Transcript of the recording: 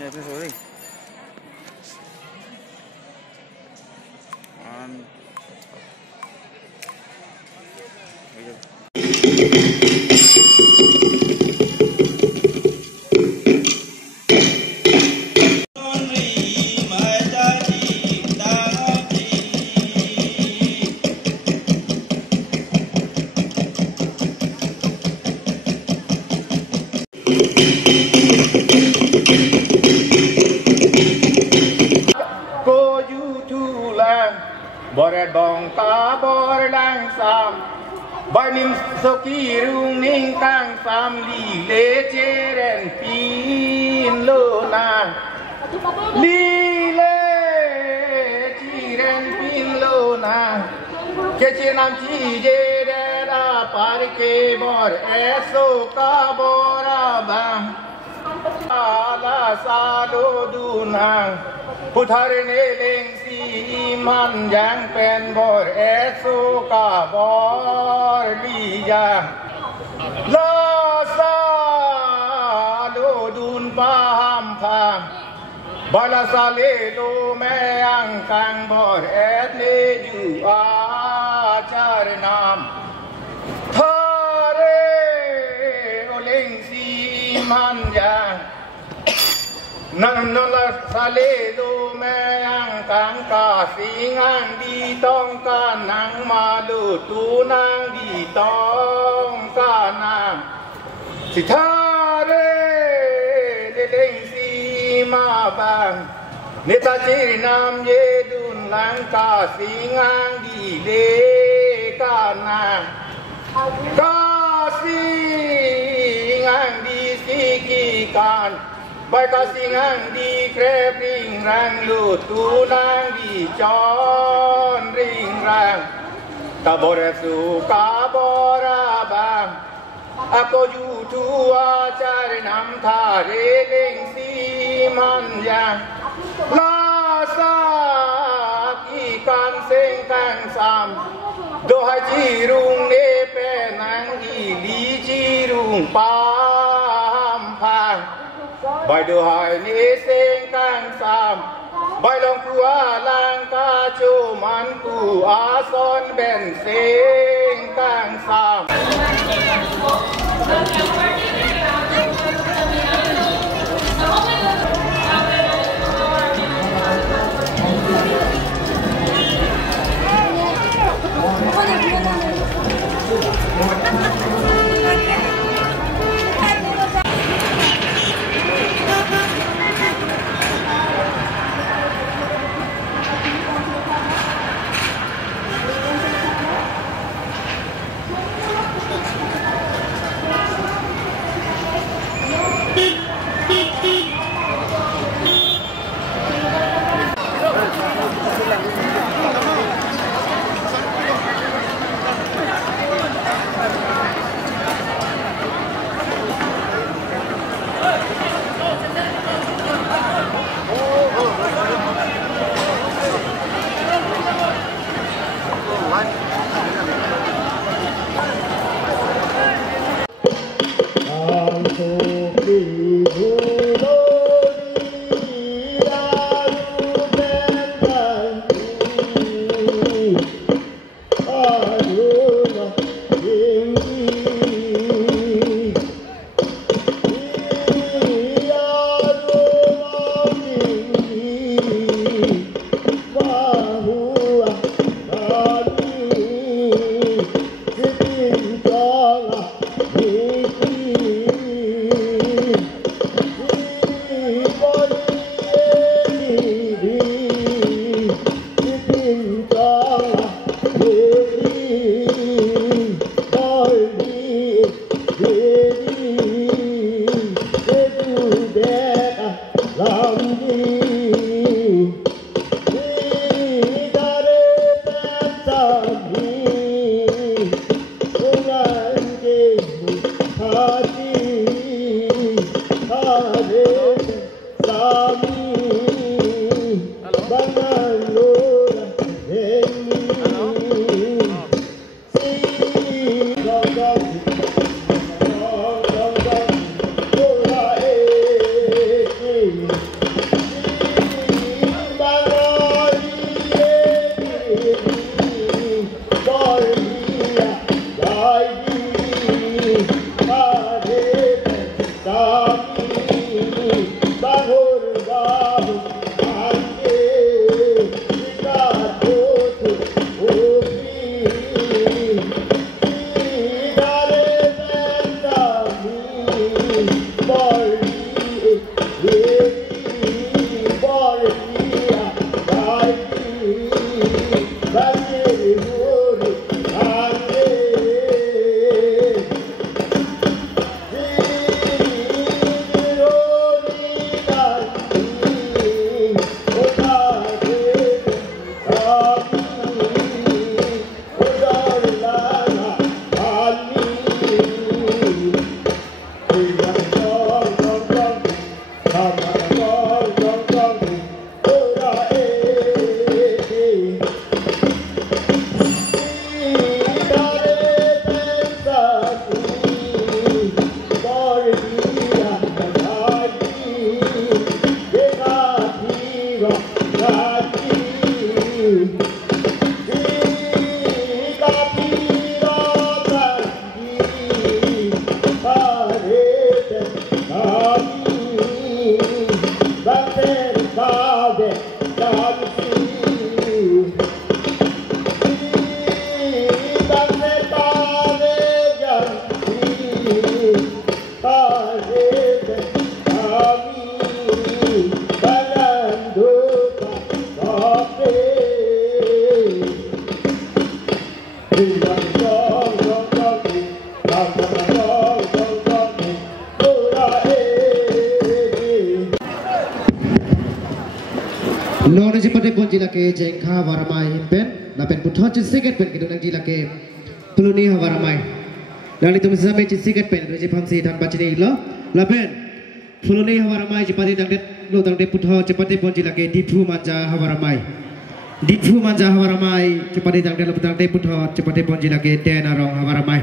Yeah, this already. One. บอร์ดองตาบอร์ดังสามบานิมสกีรุงนิงตังสามลีเลเจเรนปีนโลนาลีเลจีเรนปีนโลนาเคเชนัมจีเจเดราปาริเกบอร์เอโซกาบอราบังอาลาซาโลดูนาพุทธาเรเนเลงสีมันยังเป็นบอร์เอสุกาบอร์ลียาลาซาโลดุนปามพามบาลาซาเลโลแมยังกังบอร์เอเลยูอาจารนามทาเรโอเลงสีมันยังนันนลสาเลโลแมยังกังกาสิงังดีต้องการนังมาลูตูนางดีต้องการนางสิทาเรเดเลงสีมาบังเนตาจีนามเยดุนลังกาสิงังดีเลกานางกาสิงังดีสิกีการใบกาสิงังดีแครบริงรังลูตูนางดีจอนริงรังตาบอร์สุกาบอราบังอาโกยูทูอาจารย์นำทาเรเลงสีมันยังลาซากีการเซงกังสามโดหจีรุงเนเปนังดีลีจีรุงปามพังใบดูหายนิเซงกังสามใบลองกูอาลังกาจูมันกูอาซอนเบนเซงกังสาม Lord is pada pun jilake jengkha waramai pen, na pen putho cisiket pen kita nang jilake peluni waramai. Dan itu mesti sampai cisiket pen, jadi pangsi dan baca ni lo, la pen peluni waramai cepati dangdet lo dangdet putho cepati pun jilake dipu manja waramai. Dipu manja waramai cepati dangdet lo dangdet putho cepati pun jilake tena rong waramai.